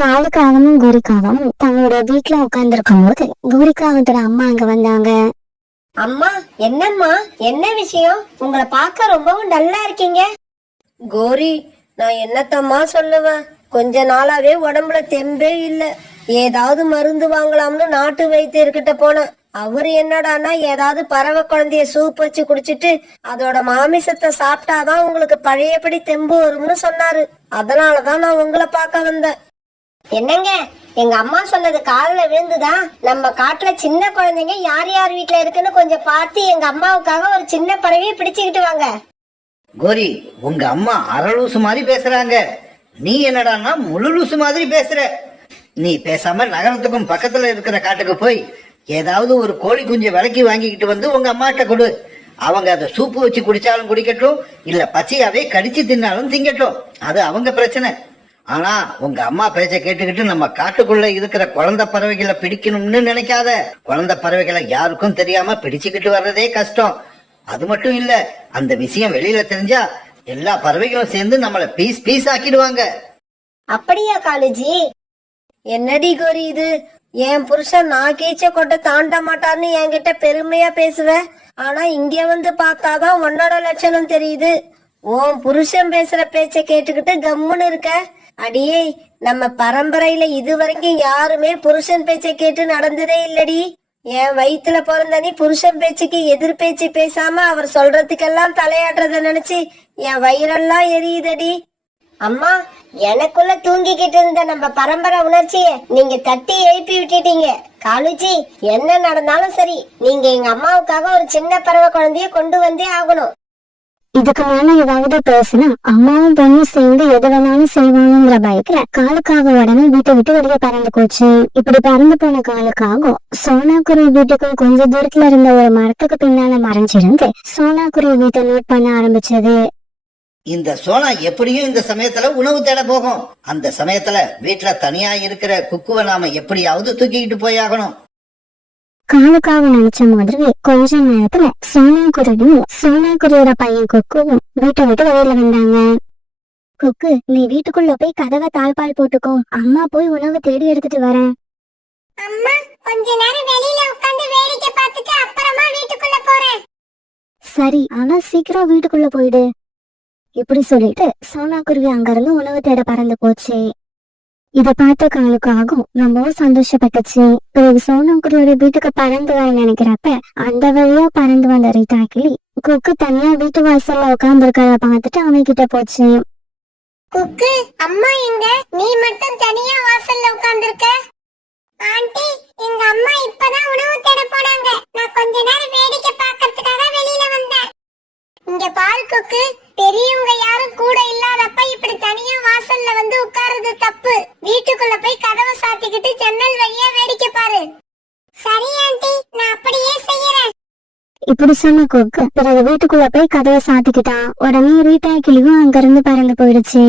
காலுக்காகவும் கோரிக்காகவும் தங்களோட வீட்டுல உட்கார்ந்துருக்கும் போது கோரிக்காகத்தோட அம்மா அங்க வந்தாங்க. அம்மா, என்னம்மா, என்ன விஷயம்? உங்களை பார்க்க ரொம்பவும் நல்லா இருக்கீங்க. கோரி, நான் என்னத்தம்மா சொல்லுவேன்? கொஞ்ச நாளாவே உடம்புல தெம்பே இல்ல. ஏதாவது மருந்து வாங்கலாம்னு நாட்டு வைத்தியர்கிட்ட போனேன். அவரு என்னடானா ஏதாவது பறவை குழந்தைய சூப் வச்சு குடிச்சிட்டு அதோட மாமிசத்தை சாப்பிட்டாதான் உங்களுக்கு பழையபடி தெம்பு வரும்னு சொன்னாரு. அதனாலதான் நான் உங்களை பார்க்க வந்தேன். என்னங்க, எங்க அம்மா சொன்னது காதுல விழுந்துதா? நம்ம காட்டுல சின்ன குழந்தைங்க யார் யார் வீட்டுல இருக்குன்னு கொஞ்சம் பார்த்து எங்க அம்மாவுக்காக ஒரு சின்ன பறவையை பிடிச்சுக்கிட்டு வாங்க. கோரி, உங்க அம்மா அரலூசு மாதிரி பேசுறாங்க. நீ என்னடான்னா முழு லூசு மாதிரி பேசுற. நீ பேசாம நகரத்துக்கும் பக்கத்துல இருக்கிற காட்டுக்கு போய் ஏதாவது ஒரு கோழி குஞ்சு விலைக்கு வாங்கிக்கிட்டு வந்து உங்க அம்மாட்ட கொடு. அவங்க அதை சூப்பு வச்சு குடிச்சாலும் குடிக்கட்டும், இல்ல பச்சையாவே கடிச்சு தின்னாலும் திங்கட்டும். அது அவங்க பிரச்சனை. ஆனா உங்க அம்மா பேச்ச கேட்டுக்கிட்டு நம்ம காட்டுக்குள்ள இருக்கிற குழந்தை பறவைகளை பிடிக்கணும்னு நினைக்காத. குழந்தை பறவைகளை யாருக்கும் தெரியாம பிடிச்சுக்கிட்டு வர்றதே கஷ்டம். அது மட்டும் இல்ல, அந்த விஷயம் வெளியில தெரிஞ்சா எல்லா பறவைகளும் சேர்ந்து நம்மள பீஸ் பீஸ் ஆக்கிடுவாங்க. அப்படியா காலேஜி? என்னடி கோரி இது? என் புருஷன் நான் கீச்ச கொட்ட தாண்ட மாட்டார்னு என்கிட்ட பெருமையா பேசுவ. ஆனா இங்க வந்து பார்த்தாதான் உன்னோட லட்சணம் தெரியுது. உன் புருஷன் பேசுற பேச்ச கேட்டுக்கிட்டு கம்முன்னு இருக்க. அடியே, நம்ம பரம்பரையில இதுவரைக்கும் யாருமே புருஷன் பேச்ச கேட்டு நடந்ததே இல்லடி. என் வயிற்றுல பிறந்த நீ புருஷன் பேச்சுக்கு எதிர் பேச்சு பேசாம அவர் சொல்றதுக்கெல்லாம் தலையாடுறத நினைச்சு என் வயிறெல்லாம் எரியுதடி. அம்மா, எனக்குள்ள தூங்கிக்கிட்டு இருந்த நம்ம பரம்பரை உணர்ச்சிய நீங்க தட்டி எழுப்பி விட்டுட்டீங்க. காலுஜி, என்ன நடந்தாலும் சரி, நீங்க எங்க அம்மாவுக்காக ஒரு சின்ன பறவை குழந்தைய கொண்டு வந்தே ஆகணும். இதுக்கு மேல ஏதாவது பேசினா அம்மாவும் பொண்ணும் சேர்ந்து எது வேணாலும் செய்வாங்கிற பயத்துல காலுக்காக உடனே வீட்டை விட்டு வெளியே பறந்து போச்சு. இப்படி பறந்து போன காலுக்காகும் சோனாக்குருவி வீட்டுக்கும் கொஞ்ச தூரத்துல இருந்த ஒரு மரத்துக்கு பின்னால மறைஞ்சிருந்து சோனாக்குருவி வீட்டை நோட் பண்ண ஆரம்பிச்சது. இந்த சோனா எப்படியும் இந்த சமயத்துல உணவு தேட போகும். அந்த சமயத்துல வீட்டுல தனியா இருக்கிற குக்குவை நாம எப்படியாவது தூக்கிக்கிட்டு போயாகணும். காலுக்காக நினைச்ச மாதிரி கொஞ்ச நேரத்துல சோனாக்குருவியும் சோனாக்குருவியோட பையன் குக்குவும் வீட்டை விட்டு வெளியில வந்தாங்க. குக்கு, நீ வீட்டுக்குள்ள போய் கதவை தாழ்பால் போட்டுக்கோ. அம்மா போய் உணவு தேடி எடுத்துட்டு வரேன். அம்மா, கொஞ்ச நேரம் வெளியில உட்கார்ந்து வேடிக்கை பார்த்துட்டு அப்புறமா வீட்டுக்குள்ள போறேன். சரி, ஆனா சீக்கிரம் வீட்டுக்குள்ள போயிடு. இப்படி சொல்லிட்டு சோனாக்குருவி அங்கிருந்து உணவு தேட பறந்து போச்சு. இத பார்த்த காலுக்காகும் ரொம்பவும் சந்தோஷப்பட்டுச்சு. பிறகு சோனாக்குருவியோட வீட்டுக்கு பறந்து வர நினைக்கிறப்ப அந்த வழியா பறந்து வந்த ரீட்டா கிளி குக்கு தனியா வீட்டு வாசல்ல உட்கார்ந்து இருக்கிறத பார்த்துட்டு அவன் கிட்ட போச்சு. குக்கு, அம்மா எங்க? நீ மட்டும் தனியா வாசல்ல உட்கார்ந்திருக்க. ஆண்டி, எங்க அம்மா இப்பதான் உணவு தேட போனாங்க. நான் கொஞ்ச நேரம் வேடிக்கை பார்க்கிறதுக்காக வெளியில வந்தேன். இங்க பால் குக்கு, பெரியவங்க யாரும் கூட இல்லாதப்ப இப்படி தனியா வாசல்ல வந்து உட்கார்றது தப்பு. வீட்டுக்குள்ள போய் கதவை சாத்திக்கிட்டு ஜன்னல் வழியா வேடிக்கை பாரு. சரி ஆண்டி, நான் அப்படியே செய்யறேன். இப்படி சொன்ன குக்கு பிறகு வீட்டுக்குள்ள போய் கதவை சாத்திக்கிட்டான். உடனே ரீட்டா கிளியும் அங்கிருந்து பறந்து போயிடுச்சு.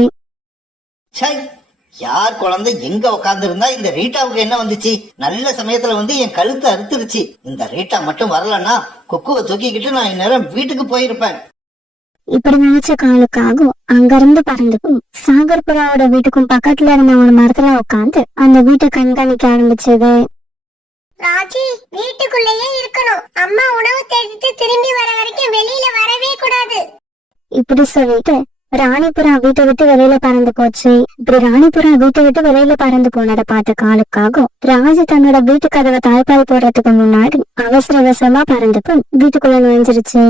யார் குழந்தை எங்க உட்கார்ந்து இருந்தா இந்த ரீட்டாவுக்கு என்ன வந்துச்சு? நல்ல சமயத்துல வந்து என் கழுத்தை அறுத்துருச்சு. இந்த ரீட்டா மட்டும் வரலன்னா குக்குவை தூக்கிக்கிட்டு நான் இந்நேரம் வீட்டுக்கு போயிருப்பேன். இப்படி நினைச்ச காலுக்காகும் அங்கிருந்து பறந்துக்கும் சாகர்புராவோட வீட்டுக்கும் பக்கத்துல இருந்த ஒரு மரத்துல உட்காந்து அந்த வீட்டை கண்காணிக்க ஆரம்பிச்சது. ராஜி, வீட்டுக்குள்ளேயே இருக்கணும். அம்மா உணவு தேடிட்டு திரும்பி வர வரைக்கும் வெளியில வரவே கூடாது. இப்படி சொல்லிட்டு ராணிபுரா வீட்டை விட்டு வெளியில பறந்து போச்சு. இப்படி ராணிபுரா வீட்டை விட்டு வெளியில பறந்து போனதை பார்த்த காலுக்காகும் ராஜி தன்னோட வீட்டு கதவை தாழ்பால் போடுறதுக்கு முன்னாடி அவசர அவசரமா பறந்துக்கும் வீட்டுக்குள்ள நுழைஞ்சிருச்சு.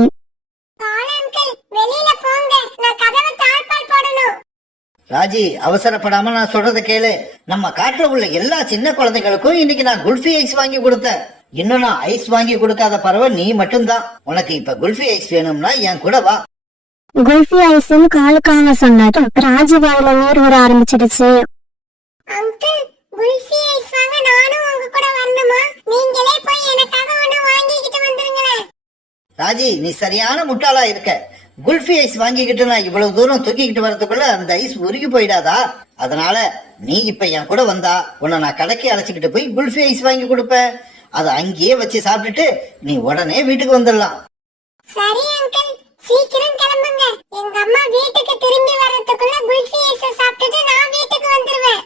வெளியில போங்க, நான் கதவை தாழ்பால் போடணும். ராஜி, அவசரப்படாம நான் சொல்றத கேளு. நம்ம காட்டுல உள்ள எல்லா சின்ன குழந்தைகளுக்கும் இன்னைக்கு நான் குல்ஃபி ஐஸ் வாங்கி கொடுத்தேன். இன்னும் நான் ஐஸ் வாங்கி கொடுக்காத பறவை நீ மட்டும்தான். உனக்கு இப்ப குல்ஃபி ஐஸ் வேணும்னா என் கூட வா. குல்ஃபி ஐஸ்ன்னு காலுக்காக சொன்னதும் ராஜி வாயில நீர் வர ஆரம்பிச்சிடுச்சு. அங்கிள், குல்ஃபி ஐஸ் வாங்க நானும் உங்க கூட வரணுமா? நீங்களே போய் எனக்காக ஒண்ணு வாங்கிக்கிட்டு வந்துருங்களேன். ராஜி, நீ சரியான முட்டாளா இருக்க. குல்ஃபி ஐஸ் வாங்கிக்கிட்டு நான் இவ்வளவு தூரம் தூக்கிக்கிட்டு வரதுக்குள்ள அந்த ஐஸ் உருகி போயிடாதா? அதனால நீ இப்ப என் கூட வந்தா உன்னை நான் கடைக்கு அழைச்சிக்கிட்டு போய் குல்ஃபி ஐஸ் வாங்கி கொடுப்பேன். அதை அங்கேயே வச்சு சாப்பிட்டுட்டு நீ உடனே வீட்டுக்கு வந்துடலாம். சரி அங்கிள், சீக்கிரம் கிளம்புங்க. எங்க அம்மா வீட்டுக்கு திரும்பி வரதுக்குள்ள குல்ஃபி ஐஸ் சாப்பிட்டுட்டு நான் வீட்டுக்கு வந்துருவேன்.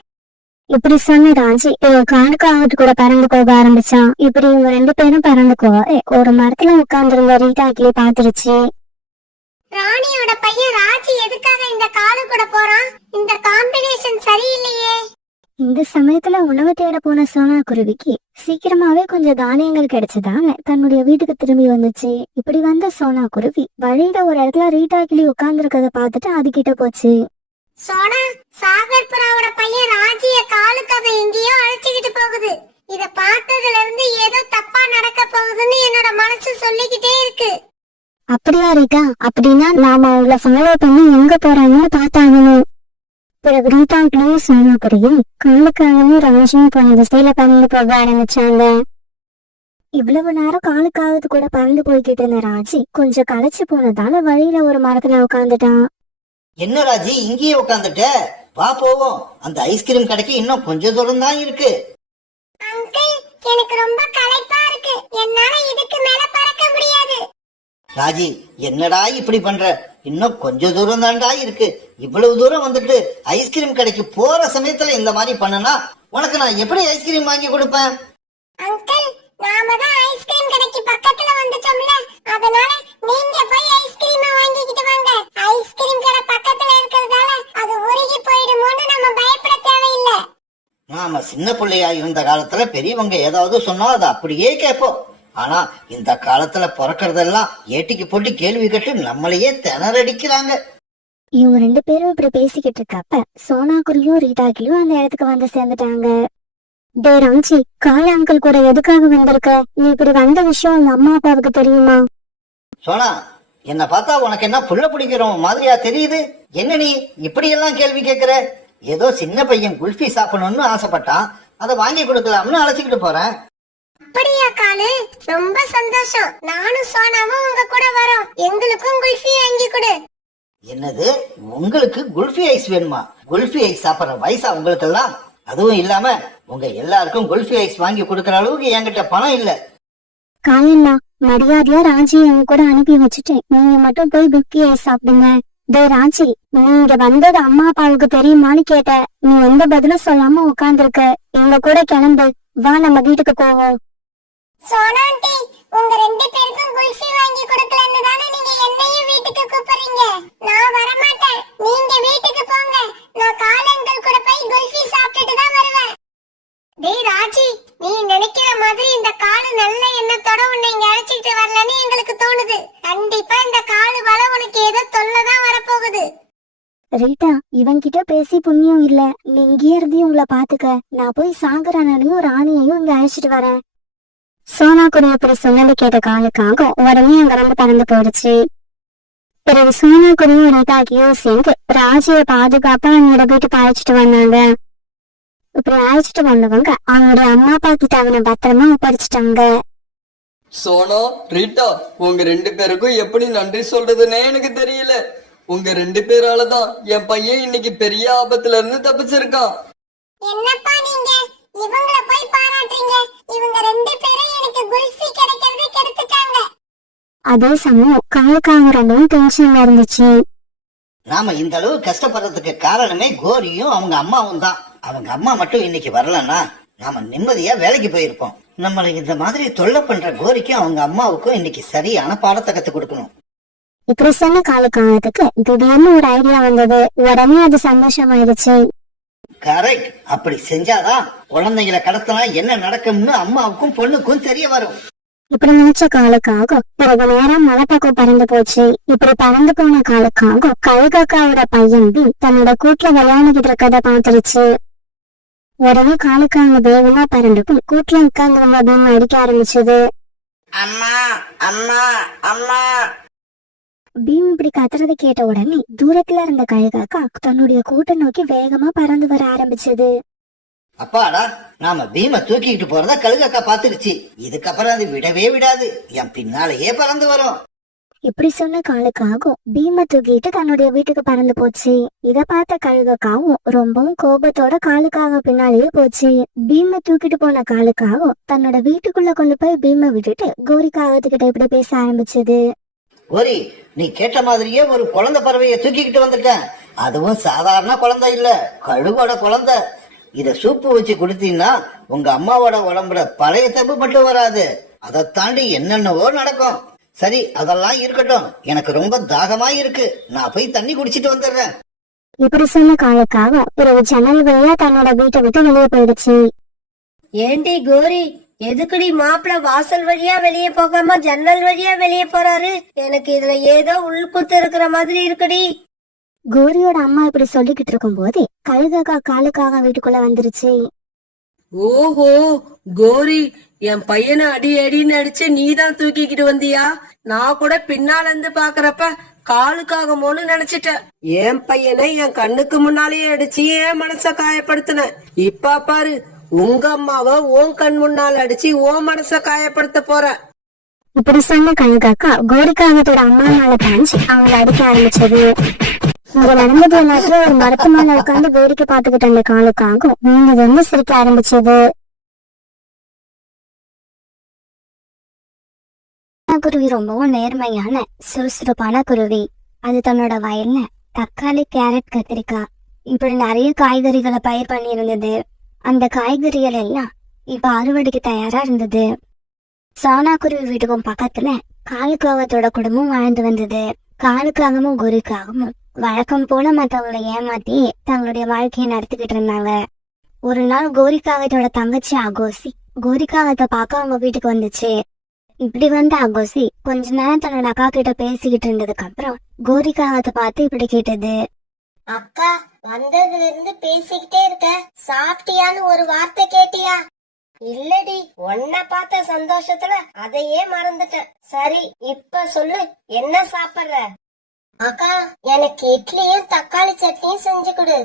இப்படி சொன்ன ராஜி காலுக்காகத்து கூட பறந்து போக ஆரம்பிச்சான். இப்படி இவங்க 2 பேரும் பறந்து போக ஒரு மரத்துல உட்கார்ந்திருந்த ரீட்டா கிளி பாத்துருச்சு. ராணியோட பையன் ராஜி எதுக்காக இந்த காலு கூட போறான்? இந்த காம்பினேஷன் சரியில்லையே. இந்த சமயத்துல உணவு தேட போன சோனா குருவிக்கு சீக்கிரமாவே கொஞ்சம் தானியங்கள் கிடைச்சதால தன்னுடைய வீட்டுக்கு திரும்பி வந்துச்சு. இப்படி வந்த சோனா குருவி வழியில ஒரு இடத்துல ரீட்டா கிளி உட்கார்ந்து இருக்கத பாத்துட்டு அது கிட்ட போச்சு. சோனா, சாகர் புறாவோட பையன் ராஜிய காலுக்காக எங்கேயோ அழைச்சுக்கிட்டு போகுது. இத பார்த்ததுல இருந்து ஏதோ தப்பா நடக்க போகுதுன்னு என்னோட மனசு சொல்லிக்கிட்டே இருக்கு. அப்படியா ரீட்டா? அப்படின்னா நாம அவங்கள ஃபாலோ பண்ணி எங்க போறாங்கன்னு பார்த்தாங்கணும். பிறகு ரீட்டா கிளியும் சோனா குருவியும் காலுக்காகவும் ராஜியும் போன திசையில பறந்து போக ஆரம்பிச்சாங்க. இவ்வளவு நேரம் காலுக்காவது கூட பறந்து போய்கிட்டு இருந்த ராஜி கொஞ்சம் களைச்சு போனதால வழியில ஒரு மரத்துல உட்காந்துட்டான். என்ன ராஜி இங்கேயே உட்காந்துட்ட? வா போவோம். அந்த ஐஸ்கிரீம் கடைக்கு இன்னும் கொஞ்சம் தூரம் தான் இருக்கு. அங்கிள், எனக்கு ரொம்ப களைப்பா இருக்கு. என்னால இதுக்கு மேல பறக்க முடியாது. ராஜி என்னடா இப்படி பண்ற? இன்னும் கொஞ்சம் தூரம் தான்டா இருக்கு. இவ்வளவு தூரம் வந்துட்டு ஐஸ்கிரீம் கடைக்கு போற சமயத்துல இந்த மாதிரி பண்ணனா உனக்கு நான் எப்படி ஐஸ்கிரீம் வாங்கி கொடுப்பேன்? அங்கிள், நாம தான் ஐஸ்கிரீம் கடைக்கு பக்கத்துல வந்துட்டோம்ல, அதனால நீங்க போய் ஐஸ்கிரீம் வாங்கிக்கிட்டு வாங்க. ஐஸ்கிரீம் கடை பக்கத்துல இருக்கிறதால அது உருகி போயிடுமோன்னு நம்ம பயப்பட தேவையில்லை. நாம சின்ன பிள்ளையா இருந்த காலத்துல பெரியவங்க ஏதாவது சொன்னா அதை அப்படியே கேட்போம். ஆனா இந்த காலத்துல பிறக்கறதெல்லாம் ஏட்டிக்கு போட்டு கேள்வி கேட்டு நம்மளையே திணறடிக்கிறாங்க. இவங்க 2 பேரும் இப்படி பேசிக்கிட்டு இருக்கப்ப சோனா குருவியும் ரீட்டா கிளியும் அந்த இடத்துக்கு வந்து சேர்ந்துட்டாங்க. டே ராஞ்சி, கால அங்கிள் கூட எதுக்காக வந்திருக்க? நீ இப்படி வந்த விஷயம் உங்க அம்மா அப்பாவுக்கு தெரியுமா? சோனா, என்ன பார்த்தா உனக்கு என்ன புள்ள பிடிக்கிறோம் மாதிரியா தெரியுது? என்ன நீ இப்படி எல்லாம் கேள்வி கேட்கிற? ஏதோ சின்ன பையன் குல்ஃபி சாப்பிடணும்னு ஆசைப்பட்டான், அதை வாங்கி கொடுக்கலாம்னு அழைச்சிக்கிட்டு போறேன். அப்படியா காலு? ரொம்ப சந்தோஷம். நானும் சோனாவும் உங்க கூட வரோம். எங்களுக்கும் குல்ஃபி வாங்கி கொடு. என்னது, உங்களுக்கு குல்ஃபி ஐஸ் வேணுமா? குல்ஃபி ஐஸ் சாப்பிடுற வயசா உங்களுக்கு எல்லாம்? அதுவும் இல்லாம உங்க எல்லாருக்கும் குல்ஃபி ஐஸ் வாங்கி கொடுக்கற அளவுக்கு என்கிட்ட பணம் இல்ல. காயண்ணா, மரியாதையா ராஜி எங்க கூட அனுப்பி வச்சுட்டு நீங்க மட்டும் போய் குல்ஃபி ஐஸ் சாப்பிடுங்க. டே ராஜி, நீங்க வந்தது அம்மா அப்பாவுக்கு தெரியுமான்னு கேட்ட. நீ எந்த பதிலும் சொல்லாம உட்கார்ந்துருக்க. எங்க கூட கிளம்பு, வா நம்ம வீட்டுக்கு போவோம். சோனா ஆண்டி, உங்க 2 பேருக்கும் குல்ஃபி வாங்கி கொடுக்கலன்னு தானே நீங்க என்னையும் வீட்டுக்கு கூப்பிடுறீங்க. நான் வர மாட்டேன். நீங்க வீட்டுக்கு போங்க. நான் காலங்கள் கூட போய் குல்ஃபி சாப்பிட்டுட்டு தான் வருவேன். டேய் ராஜி, நீ நினைக்கிற மாதிரி இந்த காலு நல்ல எண்ணத்தோட உன்னை இங்க அழைச்சிட்டு வரலன்னு எங்களுக்கு தோணுது. கண்டிப்பா இந்த காலு வர உனக்கு ஏதோ தொல்லைதான் வரப்போகுது. ரீட்டா, இவன்கிட்ட பேசி புண்ணியம் இல்ல. நீ இங்கேயே இருந்து உங்களை பாத்துக்க. நான் போய் சாகரானையும் ராணியையும் இங்க அழைச்சிட்டு வரேன். சோனா குருவி இப்படி சொன்னது கேட்ட காலுக்காக உடனே அங்க இருந்து பறந்து போயிடுச்சு. பிறகு சோனா குருவியும் ரீட்டாக்கியும் சேர்ந்து ராஜியை பாதுகாப்பா அவனோட வீட்டுக்கு அழைச்சிட்டு வந்தாங்க. இப்படி அழைச்சிட்டு வந்தவங்க அவனுடைய அம்மா அப்பா கிட்ட அவனை பத்திரமா ஒப்படைச்சிட்டாங்க. சோனா, ரீட்டா, உங்க 2 பேருக்கும் எப்படி நன்றி சொல்றதுன்னே எனக்கு தெரியல. உங்க 2 பேராலதான் என் பையன் இன்னைக்கு பெரிய ஆபத்துல இருந்து தப்பிச்சிருக்கான். என்னப்பா நீங்க இவங்கள போய் பாராட்டுறீங்க? இவங்க 2 பேரும் எனக்கு குல்ஃபி கிடைக்கிறதை கெடுத்துட்டாங்க. அதே சமயம் காலுக்காக ரொம்பவும் டென்ஷன்ல இருந்துச்சு. நாம இந்த அளவு கஷ்டப்படுறதுக்கு காரணமே கோரியும் அவங்க அம்மாவும் தான். அவங்க அம்மா மட்டும் இன்னைக்கு வரலன்னா நாம நிம்மதியா வேலைக்கு போயிருப்போம். நம்மளை இந்த மாதிரி தொல்லை பண்ற கோரிக்கும் அவங்க அம்மாவுக்கும் இன்னைக்கு சரியான பாடத்தை கத்து கொடுக்கணும். இப்படி சொன்ன காலுக்காகத்துக்கு திடீர்னு ஒரு ஐடியா வந்தது. உடனே அது சந்தோஷமாயிருச்சு. கரெக்ட். அப்படி செஞ்சாதான் குழந்தைகளை கடத்தினா என்ன நடக்கும்னு அம்மாவுக்கும் பொண்ணுக்கும் தெரிய வரும். இப்படி நினைச்ச காலுக்காக பிறகு நேரம் மலை பக்கம் பறந்து போச்சு. இப்படி பறந்து போன காலுக்காக கழுகாக்காவோட பையன் தன்னோட கூட்டுல விளையாண்டுகிட்டு இருக்கத பாத்துருச்சு. உடனே காலுக்காக வேகமா பறந்து போய் கூட்டுல உட்கார்ந்து வந்த பீம் அடிக்க ஆரம்பிச்சது. அம்மா அம்மா அம்மா. பீம் இப்படி கத்துறதை கேட்ட உடனே தூரத்துல இருந்த கழுகாக்கா தன்னுடைய கூட்டை நோக்கி வேகமா பறந்து வர ஆரம்பிச்சது. அப்பாடா, நாம பீமை தூக்கிட்டு போறத கழுகக்கா பாத்துருச்சு. இதுக்கப்புறம் அது விடவே விடாது. என் பின்னாலேயே பறந்து வரும். இப்படி சொன்ன காலுக்காகவும் பீமை தூக்கிட்டு தன்னுடைய வீட்டுக்கு பறந்து போச்சு. இத பார்த்த கழுகாக்காவும் ரொம்பவும் கோபத்தோட காலுக்காக பின்னாலேயே போச்சு. பீமை தூக்கிட்டு போன காலுக்காகவும் தன்னோட வீட்டுக்குள்ள கொண்டு போய் பீமை விட்டுட்டு கோரிக்காகத்துக்கிட்ட இப்படி பேச ஆரம்பிச்சது. கோரி, நீ கேட்ட மாதிரியே ஒரு குழந்தை பறவைய தூக்கிக்கிட்டு வந்துட்டேன். அதுவும் சாதாரண குழந்தை இல்ல, கழுகோட குழந்தை. இத சூப்பு வச்சு குடுத்தீங்கன்னா உங்க அம்மாவோட உடம்புல பழைய தப்பு மட்டும் வராது, அதை தாண்டி என்னென்னவோ நடக்கும். சரி, அதெல்லாம் இருக்கட்டும், எனக்கு ரொம்ப தாகமா இருக்கு, நான் போய் தண்ணி குடிச்சிட்டு வந்துடுறேன். இப்படி சொன்ன காலுக்காக பிறகு ஜன்னல் வழியா தன்னோட வீட்டை விட்டு வெளியே போயிடுச்சு. ஏண்டி கோரி, எதுக்குடி மாப்பிள்ள வாசல் வழியா வெளியே போகாம ஜன்னல் வழியா வெளியே போறாரு? எனக்கு இதுல ஏதோ உள்குத்து இருக்கிற மாதிரி இருக்குடி. கோரியோட அம்மா இப்படி சொல்லிக்கிட்டு இருக்கும் போதே கழுகக்கா காலுக்காக வீட்டுக்குள்ள வந்துருச்சு. ஓஹோ கோரி, என் பையனை அடி அடின்னு அடிச்சு நீதான் தூக்கிக்கிட்டு வந்தியா? நான் கூட பின்னால இருந்து பாக்குறப்ப காலுக்காகமோன்னு நினைச்சிட்டேன். என் பையனை என் கண்ணுக்கு முன்னாலேயே அடிச்சு என் மனச காயப்படுத்தின. இப்ப பாரு, உங்க அம்மாவை உன் கண் முன்னால அடிச்சு உன் மனச காயப்படுத்த போற. இப்படி சொன்ன கழுகக்கா கோரிக்காகத்தோட அம்மா மேல பாஞ்சு அவங்கள அடிக்க ஆரம்பிச்சது. இங்க நடந்தது எல்லாத்தையும் ஒரு மரத்து மேல உட்காந்து வேடிக்கை பார்த்துக்கிட்டு இருந்த காலுக்காகும் நீங்க சிரிக்க ஆரம்பிச்சது. குருவி ரொம்பவும் நேர்மையான சுறுசுறுப்பான குருவி. அது தன்னோட வயல்ல தக்காளி, கேரட், கத்திரிக்காய் இப்படி நிறைய காய்கறிகளை பயிர் பண்ணி இருந்தது. அந்த காய்கறிகள் எல்லாம் இப்ப அறுவடைக்கு தயாரா இருந்தது. சோனா குருவி வீட்டுக்கும் பக்கத்துல காலுக்காகத்தோட குடும்பம் வாழ்ந்து வந்தது. காலுக்காகவும் கோரிக்காகவும் வழக்கம் போல மத்தவங்களை ஏமாத்தி தங்களுடைய வாழ்க்கையை நடத்திக்கிட்டு இருந்தாங்க. ஒரு நாள் கோரிக்காகத்தோட தங்கச்சி அகோசி கோரிக்காகத்தை பார்க்க அவங்க வீட்டுக்கு வந்துச்சு. இப்படி வந்த அகோசி கொஞ்ச நேரம் தன்னோட அக்கா கிட்ட பேசிக்கிட்டு இருந்ததுக்கு அப்புறம் கோரிக்காகத்தை பார்த்து இப்படி கேட்டது. அக்கா, வந்ததுல இருந்து பேசிக்கிட்டே இருக்க, சாப்பிட்டியான்னு ஒரு வார்த்தை கேட்டியா? இல்லடி, உன்னை பார்த்த சந்தோஷத்துல அதையே மறந்துட்டேன். சரி, இப்ப சொல்லு, என்ன சாப்பிடுற? அக்கா, எனக்கு இட்லியும் தக்காளி சட்னியும் செஞ்சு கொடு.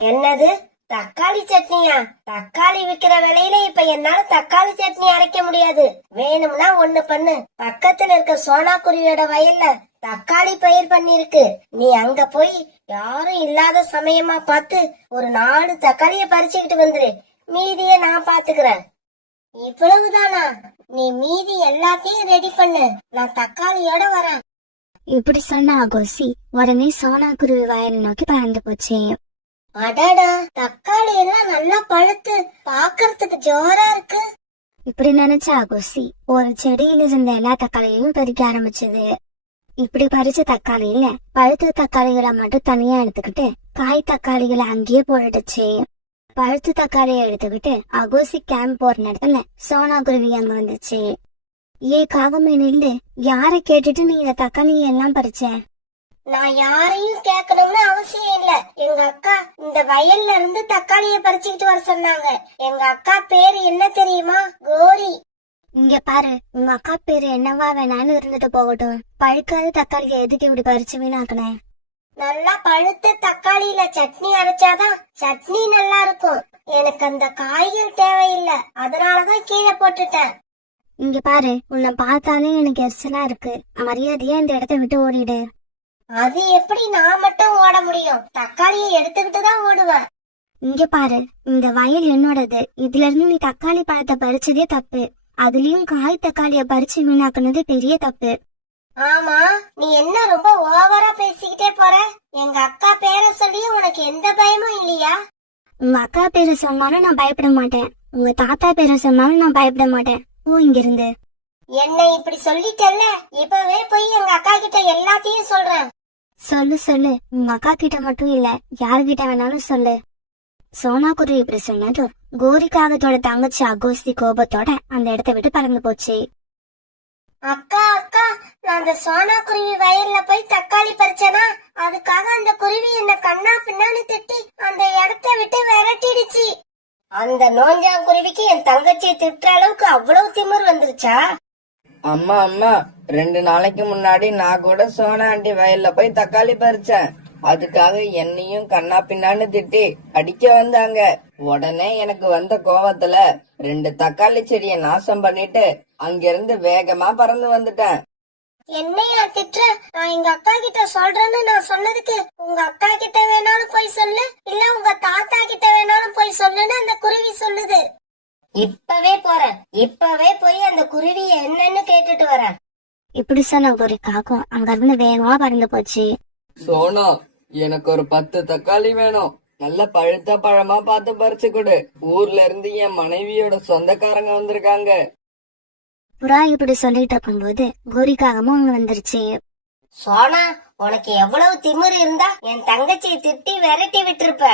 என்னது, தக்காளி சட்னியா? தக்காளி விக்கிற விலையில இப்ப என்னால தக்காளி சட்னி அரைக்க முடியாது. வேணும்னா ஒண்ணு பண்ணு, பக்கத்துல இருக்க சோனா குருவியோட வயல்ல தக்காளி பயிர் பண்ணிருக்கு. நீ அங்க போய் யாரும் இல்லாத சமயமா பார்த்து ஒரு 4 தக்காளிய பறிச்சுக்கிட்டு வந்துரு. மீதிய நான் பாத்துக்கிறேன். இவ்வளவுதானா? நீ மீதி எல்லாத்தையும் ரெடி பண்ணு, நான் தக்காளியோட வரேன். இப்படி சொன்ன அகோசி உடனே சோனா குருவி வயலை நோக்கி பறந்து போச்சு. அடடா, தக்காளி எல்லாம் நல்லா பழுத்து பாக்குறதுக்கு ஜோரா இருக்கு. இப்படி நினைச்ச அகோசி ஒரு செடியில இருந்த எல்லா தக்காளியையும் பறிக்க ஆரம்பிச்சது. இப்படி பறிச்ச தக்காளியில பழுத்த தக்காளிகளை மட்டும் தனியா எடுத்துக்கிட்டு காய் தக்காளிகளை அங்கேயே போட்டுச்சு. பழுத்த தக்காளியை எடுத்துக்கிட்டு அகோசி கேம்ப் போற நேரத்துல சோனா குருவி அங்க வந்துச்சு. காகமே நில்லு, யார கேட்டுட்டு நீ இந்த தக்காளி எல்லாம் பறிச்ச? நான் யாரையும் கேட்கணும்னு அவசியம் இல்ல. எங்க அக்கா இந்த வயல்ல இருந்து தக்காளிய பறிச்சுக்கிட்டு வர சொன்னாங்க. எங்க அக்கா பேரு என்ன தெரியுமா? கோரி. இங்க பாரு, உங்க அக்கா பேரு என்னவா வேணாலும் இருந்துட்டு போகட்டும். பழுக்காத தக்காளியை எதுக்கு இப்படி பறிச்சு வீணாக்குன? நல்லா பழுத்த தக்காளியில சட்னி அரைச்சாதான் சட்னி நல்லா இருக்கும். எனக்கு அந்த காய்கள் தேவையில்லை, அதனாலதான் கீழே போட்டுட்டேன். இங்க பாரு, உன்னை பார்த்தாலே எனக்கு எரிச்சலா இருக்கு. மரியாதையா இந்த இடத்த விட்டு ஓடிடு. அது எப்படி நான் மட்டும் ஓட முடியும்? தக்காளியை எடுத்துக்கிட்டு தான் ஓடுவேன். இங்க பாரு, இந்த வயல் என்னோடது. இதுல இருந்து நீ தக்காளி பழத்தை பறிச்சதே தப்பு. அதுலயும் காய் தக்காளிய பறிச்சு வீணாக்குனது பெரிய தப்பு. ஆமா, நீ என்ன ரொம்ப ஓவரா பேசிக்கிட்டே போற? எங்க அக்கா பேரை சொல்லி உனக்கு எந்த பயமும் இல்லையா? உங்க அக்கா பேரை சொன்னாலும் நான் பயப்பட மாட்டேன். உங்க தாத்தா பேரை சொன்னாலும் நான் பயப்பட மாட்டேன். போ இங்கிருந்து. என்ன இப்படி சொல்லிட்டல்ல, இப்பவே போய் எங்க அக்கா கிட்ட எல்லாத்தையும் சொல்றேன். சொல்லு சொல்லு, உங்க அக்கா கிட்ட மட்டும் இல்ல, யாருகிட்ட வேணாலும் சொல்லு. சோனா குருவி இப்படி சொன்னதும் கோரிக்காகத்தோட தங்கச்சி அகோசி கோபத்தோட அந்த இடத்த விட்டு பறந்து போச்சு. அக்கா அக்கா, நான் அந்த சோனா குருவி வயல்ல போய் தக்காளி பறிச்சேனா, அதுக்காக அந்த குருவி என்ன கண்ணா பின்னான்னு திட்டி அந்த இடத்த விட்டு விரட்டிடுச்சு. அந்த நோஞ்சாங்குருவிக்கு என் தங்கச்சியை திட்டுற அளவுக்கு அவ்வளவு திமிர் வந்துருச்சா? அம்மா அம்மா, 2 நாளைக்கு முன்னாடி நான் கூட சோனா ஆண்டி வயல்ல போய் தக்காளி பறிச்சேன். அதுக்காக என்னையும் கண்ணா பின்னான்னு திட்டி அடிக்க வந்தாங்க. உடனே எனக்கு வந்த கோவத்துல 2 தக்காளி செடியை நாசம் பண்ணிட்டு அங்கிருந்து வேகமா பறந்து வந்துட்டேன். என்னையா திட்டுற? நான் எங்க அக்கா கிட்ட சொல்றேன்னு நான் சொன்னதுக்கு உங்க அக்கா கிட்ட வேணாலும் போய் சொல்லு, இல்ல உங்க தாத்தா கிட்ட வேணாலும் போய் சொல்லுன்னு அந்த குருவி சொல்லுது. இப்பவே போறேன், இப்பவே போய் அந்த குருவிய என்னன்னு கேட்டுட்டு வரேன். இப்படி சொன்ன ஒரு காகம் அங்க இருந்து வேகமா பறந்து போச்சு. சோனா, எனக்கு ஒரு 10 தக்காளி வேணும். நல்ல பழுத்த பழமா பார்த்து பறிச்சு கொடு. ஊர்ல இருந்து என் மனைவியோட சொந்தக்காரங்க வந்திருக்காங்க. புறா இப்படி சொல்லிட்டு இருக்கும்போது கோரிக்காகமும் அங்க வந்துருச்சு. சோனா, உனக்கு எவ்வளவு திமிரு இருந்தா என் தங்கச்சியை திட்டி விரட்டி விட்டுருப்ப.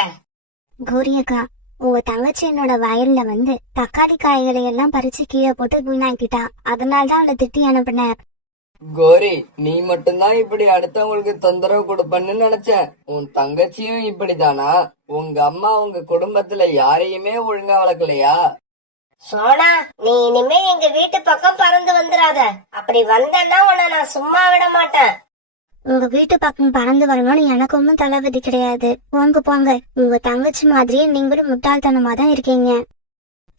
கோரி அக்கா, உங்க தங்கச்சி என்னோட வயல்ல வந்து தக்காளி காய்களை எல்லாம் பறிச்சு கீழே போட்டு வீணாக்கிட்டா. அதனாலதான் அவளை திட்டி அனுப்புனேன். கோரி, நீ மட்டும்தான் இப்படி அடுத்தவங்களுக்கு தொந்தரவு கொடுப்பன்னு நினைச்ச. உன் தங்கச்சியும் இப்படிதானா? உங்க அம்மா உங்க குடும்பத்துல யாரையுமே ஒழுங்கா வளர்க்கலையா? சோனா, நீ இனிமே எங்க வீட்டு பக்கம் பறந்து வந்துடாத. அப்படி வந்தேன்னா உன்னை நான் சும்மா விட மாட்டேன். உங்க வீட்டு பக்கம் பறந்து வரணும்னு எனக்கு ஒன்றும் தளபதி கிடையாது. போங்க போங்க. உங்க தங்கச்சி மாதிரியே நீங்களும் முட்டாள்தனமா தான் இருக்கீங்க.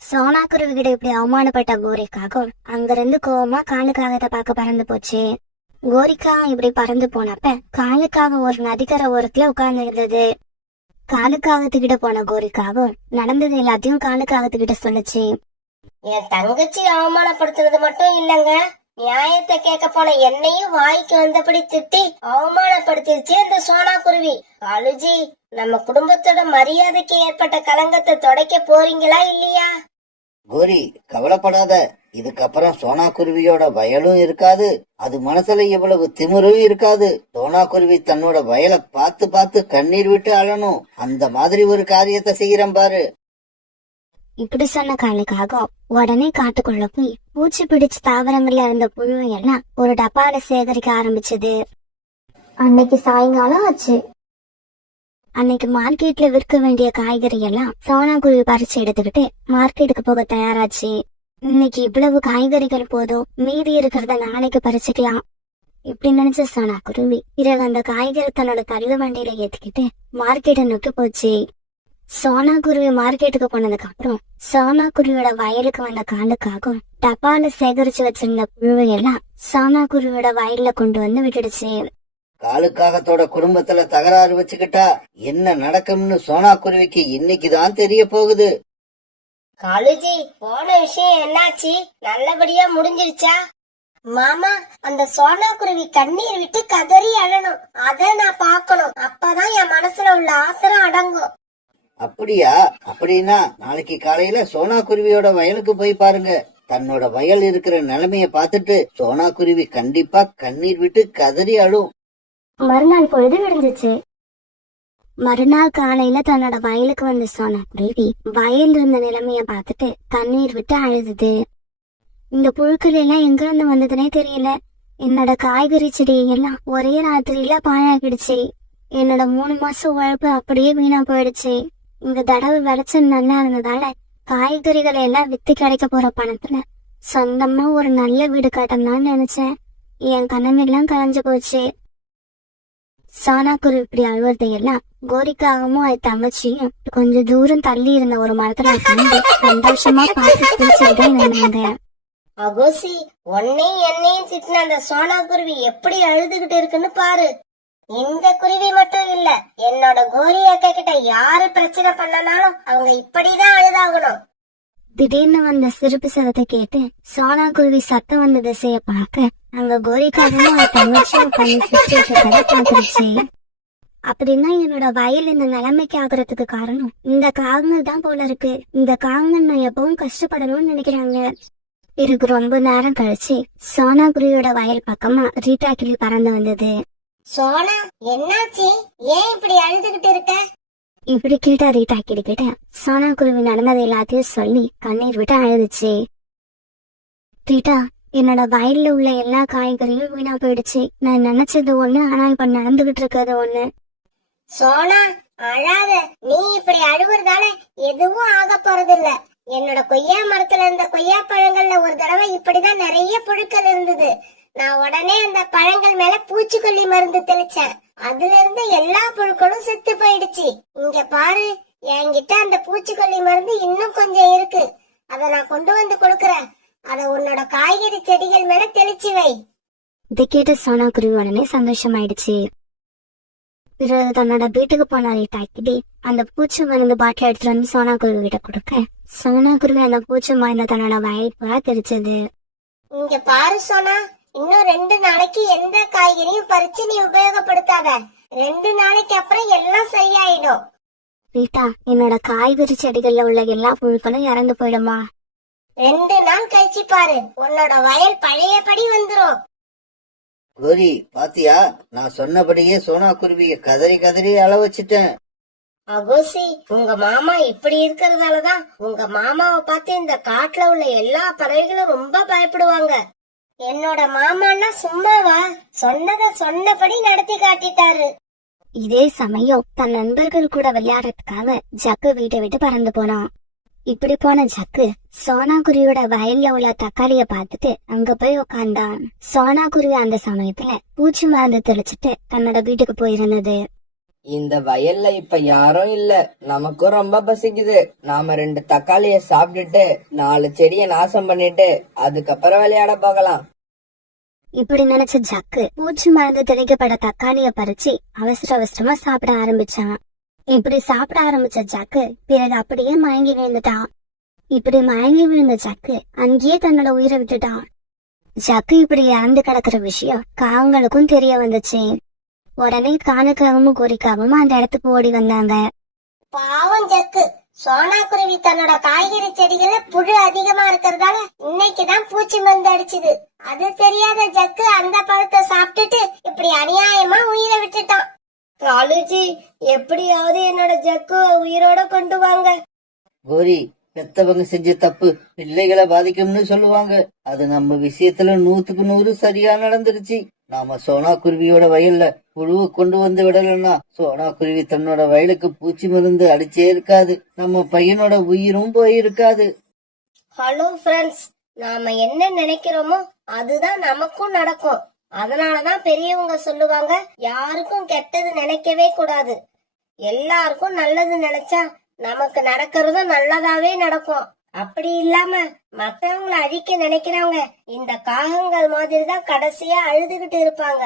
சோனா குருவி கிட்ட இப்படி அவமானப்பட்ட கோரிக்காக அங்கிருந்து கோவமா காலுக்காகத்தை பார்க்க பறந்து போச்சு. கோரிக்கா இப்படி பறந்து போனப்ப காலுக்காக ஒரு நதிக்கரை ஓரத்துல உட்கார்ந்து இருந்தது. காலுக்காகத்துக்கிட்ட போன கோரிக்காக நடந்தது எல்லாத்தையும் காலுக்காகத்துக்கிட்ட சொல்லுச்சு. என் தங்கச்சி அவமானப்படுத்துறது மட்டும் இல்லங்க, நியாயத்தை கேட்க போன என்னையும் வாய்க்கு வந்தபடி திட்டி அவமானப்படுத்திருச்சு அந்த சோனா குருவி. காலுஜி, நம்ம குடும்பத்தோட மரியாதைக்கு ஏற்பட்ட களங்கத்தை துடைக்க போறீங்களா இல்லையா? கோரி, கவலைப்படாத. இதுக்கப்புறம் சோனா குருவியோட வயலும் இருக்காது, அது மனசுல இவ்வளவு திமிரும் இருக்காது. சோனா குருவி தன்னோட வயலை பார்த்து பார்த்து கண்ணீர் விட்டு அழணும். அந்த மாதிரி ஒரு காரியத்தை செய்யறேன் பாரு. இப்படி சொன்ன காலுக்காக உடனே காட்டுக்குள்ள போய் பூச்சி பிடிச்ச தாவரங்கள்ல இருந்த புழுவை எல்லாம் ஒரு டப்பால சேகரிக்க ஆரம்பிச்சது. அன்னைக்கு சாயங்காலம் ஆச்சு. அன்னைக்கு மார்க்கெட்ல விற்க வேண்டிய காய்கறி எல்லாம் சோனா குருவி பறிச்சு எடுத்துக்கிட்டு மார்க்கெட்டுக்கு போக தயாராச்சு. இன்னைக்கு இவ்வளவு காய்கறிகள் போதும், மீதி இருக்கிறத நாளைக்கு பறிச்சுக்கலாம். இப்படி நினைச்ச சோனா குருவி பிறகு அந்த காய்கறி தன்னோட தள்ளு வண்டியில ஏத்திக்கிட்டு மார்க்கெட்டை நோக்கி போச்சு. சோனா குருவி மார்க்கெட்டுக்கு போனதுக்கு அப்புறம் சோனா குருவியோட வயலுக்கு வந்த காலுக்காக டப்பால சேகரிச்சு வச்சிருந்த புழுவை எல்லாம் சோனா குருவியோட வயல்ல கொண்டு வந்து விட்டுடுச்சு. காலுக்காகத்தோட குடும்பத்துல தகராறு வச்சுக்கிட்டா என்ன நடக்கும்னு சோனா குருவிக்கு இன்னைக்குதான் தெரிய போகுது. காலுஜி, போன விஷயம் என்னாச்சு? நல்லபடியா முடிஞ்சிருச்சா? மாமா, அந்த சோனா குருவி கண்ணீர் விட்டு கதறி அழணும். அத நான் பாக்கணும். அப்பதான் என் மனசுல உள்ள ஆத்திரம் அடங்கும். அப்படியா? அப்படின்னா நாளைக்கு காலையில சோனா குருவியோட வயலுக்கு போய் பாருங்க. தன்னோட வயல் இருக்கிற நிலைமைய பார்த்துட்டு சோனா குருவி கண்டிப்பா கண்ணீர் விட்டு கதறி அழும். மறுநாள் பொழுது விடிஞ்சிச்சு. மறுநாள் காலையில தன்னோட வயலுக்கு வந்த சோனா குருவி வயல் இருந்த நிலைமைய பார்த்துட்டு கண்ணீர் விட்டு அழுதுது. இந்த புழுக்கள் எல்லாம் எங்க இருந்து வந்ததுன்னே தெரியல. என்னோட காய்கறி செடியெல்லாம் ஒரே ராத்திரியில பாழாக்கிடுச்சு. என்னோட 3 மாசம் உழைப்பு அப்படியே வீணா போயிடுச்சு. இந்த தடவை விளைச்சல் நல்லா இருந்ததால காய்கறிகளை எல்லாம் வித்து கிடைக்க போற பணத்துல சொந்தமா ஒரு நல்ல வீடு கட்டணும்னு நினைச்சேன். என் கனவெல்லாம் கலைஞ்சு போச்சு. சோனா குருவி இப்படி அழுவதையெல்லாம் கோரிக்காகவும் அது தங்கச்சியும் கொஞ்சம் தூரம் தள்ளி இருந்த ஒரு மரத்துல உட்காந்து சந்தோஷமா பார்த்து சிரிச்சுக்கிட்டே இருந்தாங்க. அகோசி, உன்னையும் என்னையும் திட்டின அந்த சோனா குருவி எப்படி அழுதுகிட்டு இருக்குன்னு பாரு. இந்த குருவி மட்டும் இல்ல, என்னோட கோரி அக்கா கிட்ட யாரு பிரச்சனை பண்ணனாலும் அவங்க இப்படிதான் அழுதாகணும். திடீர்னு வந்த சிரிப்பு சதத்தை கேட்டு சோனா குருவி சத்தம் வந்த திசைய பார்க்க அங்க கோரிக்காகவும் அது தங்கச்சியும் பண்ணி சிரிச்சுட்டு பார்த்துருச்சு. அப்படின்னா என்னோட வயல் இந்த நிலைமைக்கு ஆகுறதுக்கு காரணம் இந்த காகங்கள் தான் போல இருக்கு. இந்த காகங்கள் நான் எப்பவும் கஷ்டப்படணும்னு நினைக்கிறாங்க. இதுக்கு ரொம்ப நேரம் கழிச்சு சோனா குருவியோட வயல் பக்கமா ரீட்டா கிளி பறந்து வந்தது. சோனா, என்னாச்சு? ஏன் இப்படி அழுதுகிட்டு இருக்க? இப்படி கேட்டா ரீட்டா கிளி கிட்ட சோனா குருவி நடந்தது எல்லாத்தையும் சொல்லி கண்ணீர் விட்டு அழுதுச்சு. ரீட்டா, என்னோட வயல்ல உள்ள எல்லா காய்கறியும் வீணா போயிடுச்சு. நான் நினைச்சது ஒண்ணு, ஆனா இப்ப நடந்துகிட்டு இருக்கிறது ஒண்ணு. சோனா, அழாத. நீ இப்படி அழுவுறதால எதுவும் ஆக போறது இல்ல. என்னோட கொய்யா மரத்துல இருந்த கொய்யா பழங்கள்ல ஒரு தடவை இப்படிதான் நிறைய புழுக்கள் இருந்தது. நான் உடனே அந்த பழங்கள் மேல பூச்சிக்கொல்லி மருந்து தெளிச்சேன். அதுல இருந்து எல்லா புழுக்களும் செத்து போயிடுச்சு. இங்க பாரு, என்கிட்ட அந்த பூச்சிக்கொல்லி மருந்து இன்னும் கொஞ்சம் இருக்கு. அத நான் கொண்டு வந்து கொடுக்கறேன். அத உன்னோட காய்கறி செடிகள் மேல தெளிச்சு வை. இதை கேட்ட சோனா குருவி உடனே சந்தோஷமாயிடுச்சு. பிறகு தன்னோட வீட்டுக்கு போன ரீட்டா கிளி அந்த பூச்சி மருந்து பாட்டில் எடுத்துட்டு வந்து சோனா குருவி கிட்ட கொடுக்க சோனா குருவி அந்த பூச்சி மருந்த தன்னோட வயல் பூரா தெரிச்சது. இங்க பாரு சோனா, இன்னும் 2 நாளைக்கு எந்த காய்கறியும் பறிச்சு நீ உபயோகப்படுத்தாத. 2 நாளைக்கு அப்புறம் எல்லாம் சரியாயிடும். ரீட்டா, என்னோட காய்கறி செடிகள்ல உள்ள எல்லா புழுக்களும் இறந்து போயிடுமா? 2 நாள் கழிச்சு பாரு, உன்னோட வயல் பழையபடி வந்துரும். கோரி பாத்தியா, நான் சொன்னபடியே சோனா குருவிய கதறி கதறி அள வச்சுட்டேன். அகோசி, உங்க மாமா இப்படி இருக்கிறதாலதான் உங்க மாமாவை பார்த்து இந்த காட்டுல உள்ள எல்லா பறவைகளும் ரொம்ப பயப்படுவாங்க. என்னோட மாமான்னா சும்மாவா, சொன்னத சொன்னபடி நடத்தி காட்டிட்டாரு. இதே சமயம் தன் நண்பர்கள் கூட விளையாடுறதுக்காக ஜக்கு வீட்டை விட்டு பறந்து போனான். இப்படி போன ஜக்கு சோனா குருவியோட வயல்ல உள்ள தக்காளிய பார்த்துட்டு அங்க போய் உக்காந்தான். சோனா குருவி அந்த சமயத்துல பூச்சி மருந்து தெளிச்சுட்டு தன்னோட வீட்டுக்கு போயிருந்தது. இந்த வயல்ல இப்ப யாரும் இல்ல, நமக்கும் ரொம்ப பசிக்குது. நாம 2 தக்காளிய சாப்பிட்டுட்டு 4 செடிய நாசம் பண்ணிட்டு அதுக்கப்புறம் விளையாட போகலாம். இப்படி நினைச்ச ஜக்கு பூச்சி மருந்து தெளிக்கப்பட தக்காளிய பறிச்சு அவசர அவசரமா சாப்பிட ஆரம்பிச்சான். இப்படி சாப்பிட ஆரம்பிச்ச ஜக்கு பிறகு அப்படியே மயங்கி விழுந்துட்டான். இப்படி மயங்கி விழுந்த ஜக்கு அங்கேயே தன்னோட உயிரை விட்டுட்டான். ஜக்கு இப்படி இறந்து கிடக்குற விஷயம் காவங்களுக்கும் தெரிய வந்துச்சு. உடனே காணுக்காகவும் கோரிக்காகவும் அந்த இடத்துக்கு ஓடி வந்தாங்க. பாவம் ஜக்கு, சோனா குருவி தன்னோட காய்கறி செடிகள்ல புழு அதிகமா இருக்கிறதால இன்னைக்குதான் பூச்சி மருந்து அடிச்சுது. அது தெரியாத ஜக்கு அந்த பழத்தை சாப்பிட்டுட்டு இப்படி அநியாயமா உயிரை விட்டுட்டான். காலுஜி, எப்படியாவது என்னோட ஜக்குவ உயிரோட கொண்டு வாங்க. கோரி, பெத்தவங்க செஞ்ச தப்பு பிள்ளைகளை பாதிக்கும்னு சொல்லுவாங்க. அது நம்ம விஷயத்துல 100க்கு 100 சரியா நடந்துருச்சு. நாம சோனா குருவியோட வயல்ல புழுவை கொண்டு வந்து விடலன்னா சோனா குருவி தன்னோட வயலுக்கு பூச்சி மருந்து அடிச்சே இருக்காது, நம்ம பையனோட உயிரும் போயிருக்காது. ஹலோ ஃப்ரெண்ட்ஸ், நாம என்ன நினைக்கிறோமோ அதுதான் நமக்கும் நடக்கும். அதனாலதான் பெரியவங்க சொல்லுவாங்க, யாருக்கும் கெட்டது நினைக்கவே கூடாது, எல்லாருக்கும் நல்லது நினைச்சா நமக்கு நடக்கிறதும் நல்லதாவே நடக்கும். அப்படி இல்லாம மத்தவங்களை அழிக்க நினைக்கிறவங்க இந்த காகங்கள் மாதிரிதான் கடைசியா அழுதுகிட்டு இருப்பாங்க.